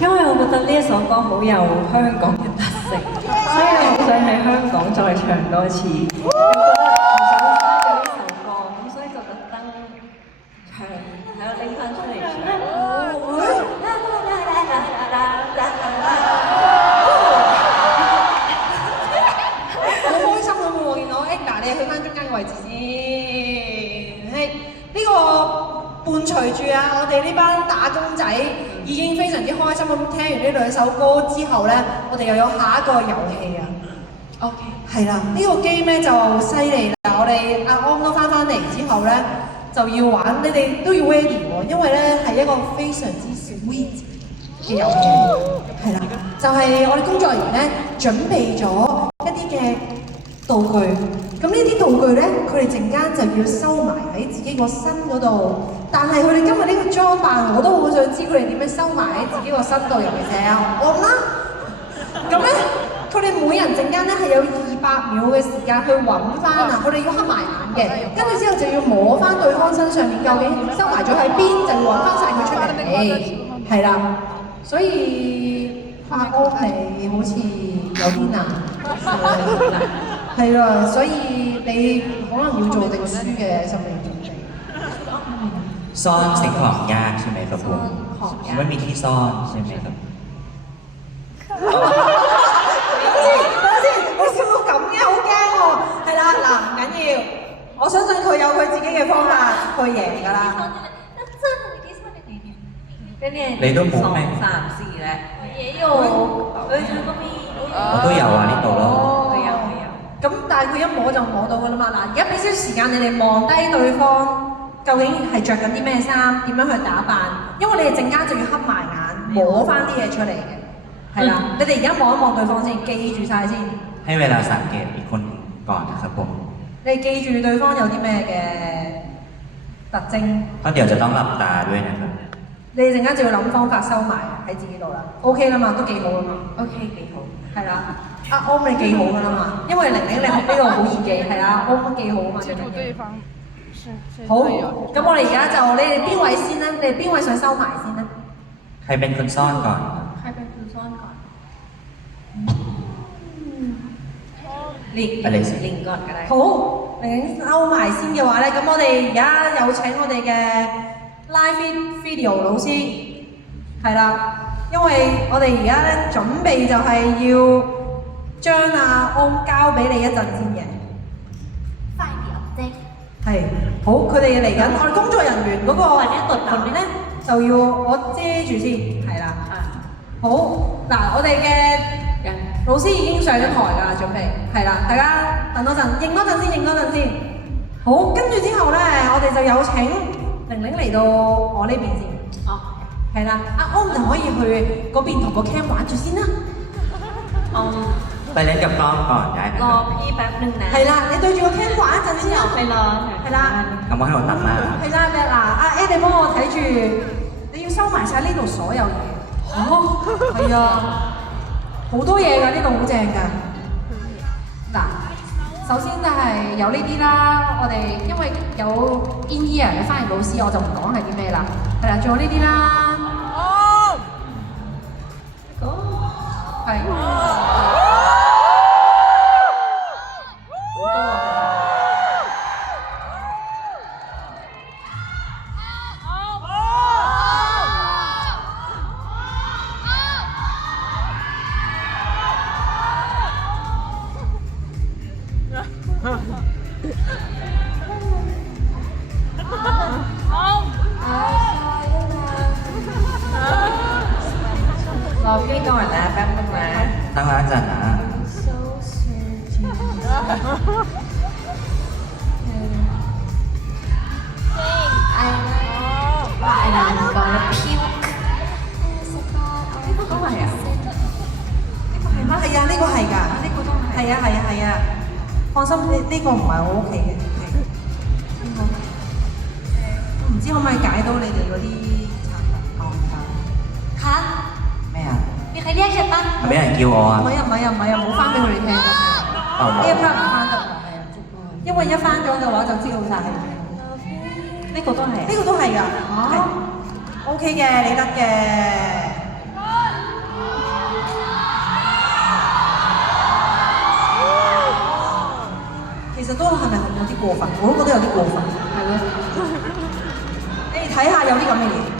因為我覺得呢一首歌好有香港嘅特色，所以我好想喺香港再唱多次。我覺得唔想嘥咗呢首歌，咁所以就特登唱，喺度拎翻出嚟唱。好開心咁喎！見到 Ada 你去翻中間嘅位置先，係呢個伴隨住啊，我哋呢班打工仔已經非常之開心咁聽完呢兩首歌之後咧，我哋又有下一個遊戲啊。OK， 係啦，呢個 game 咧就犀利啦！我哋阿安都翻嚟之後咧，就要玩，你哋都要 ready 喎，因為咧係一個非常之 sweet 嘅遊戲，係啦，就係我哋工作人員咧準備咗一啲嘅道具，咁呢啲道具咧，佢哋陣間就要收埋喺自己個身嗰度。但係佢哋今日呢個裝扮，我都好想知佢哋點樣收埋喺自己個身度，尤其是阿安啦。咁咧，佢哋每人陣間咧係有200秒嘅時間去揾翻啊！佢哋要黑埋眼嘅，跟住之後就要摸翻對方身上面究竟收埋咗喺邊，就要揾翻晒佢出嚟。係啦，所以阿安你好似有啲難，係啦，所以你可能要做定輸嘅心理準備。ซ่อนสิ่งของยากใช่ไหมครับผมไม่มีที่ซ่อนใช่ไหมครับ等先，我笑到咁嘅，好驚喎。係啦，嗱唔緊要，我相信佢有佢自己嘅方法去贏㗎啦。你都冇咩3、4咧，也有，佢嗰邊我都有啊呢度咯。係啊。咁但係佢一摸就摸到㗎啦嘛。嗱，而家俾少少時間你哋望低對方。究竟係着緊啲咩衫？點樣去打扮？因為你哋陣間就要黑埋眼，摸翻啲嘢出嚟嘅，係啦。你哋而家望一望對方先，記住晒先。ให้เวลาสังเกตอีกคนก่อนนะครับผม你記住對方有啲咩嘅特徵。เพราะเดี๋ยวจะต้องหลับตาด้วยนะครับ 你哋陣間就要諗方法收埋喺自己度啦。OK 啦嘛，都幾好啦嘛。OK 幾好。係啦，阿安你幾好㗎啦嘛，因為玲玲你學呢個好易記，係啦，安幾好啊嘛。好，咁我哋而家就你哋邊位先咧？你哋邊位想收埋先咧？ใครเป็นคนซ่อนก่อนครับ ใครเป็นคนซ่อนก่อนลิงก่อนก็ได้好，玲玲收埋先嘅話咧，咁我哋而家有請我哋嘅 live video 老師，係啦，因為我哋而家咧準備就係要將阿安交俾你一陣先嘅。快啲 update。係，好，佢哋嚟緊，我哋工作人員嗰個男咧就要我遮住先，係啦。好，嗱，我哋嘅老師已經上咗台㗎啦，準備，係啦，大家等多陣，應多陣先。好，跟住之後咧，我哋就有請玲玲嚟到我呢邊先。哦，係啦，阿安就可以去嗰邊同個 cam 玩住先啦。ไปเล่นกับกล้องก่อนได้ไหม ร ค อ รับ พี่แป๊บนึงนะ 係啦，你對住個 cam 玩一陣先啊。ไปรอ 係啦。คำว่าให้我ตัดหน้า 係啦，嗱，阿 A 你幫我睇住，你要收埋晒呢度所有嘢。哦，係啊，好多嘢㗎，呢度好正㗎。嗱，首先就係有呢啲啦，我哋因為有 in ear 嘅翻譯老師，我就唔講係啲咩啦。係啦，仲有呢啲啦。係。รอพี่ก่อนนะแป๊บนึงนะ ตั้งร้านจัดนะ I'm gonna puke 呢個都係啊，係啊，呢個係㗎，呢個都係啊，放心，呢個唔係我屋企嘅，呢個唔知可唔可以解到你哋嗰啲殘留講㗎？คะ 咩啊 มีใครเรียกฉันปะ ไม่係 Q 我啊唔係啊，冇翻俾佢哋聽㗎。哦呢一 part 唔翻得㗎，係啊，因為一翻咗嘅話就知道晒係咩。呢個都係啊，呢個都係㗎，OK 嘅，你得嘅。實都係咪有啲過分？我都覺得有啲過分。係咯。你哋睇下有啲咁嘅嘢。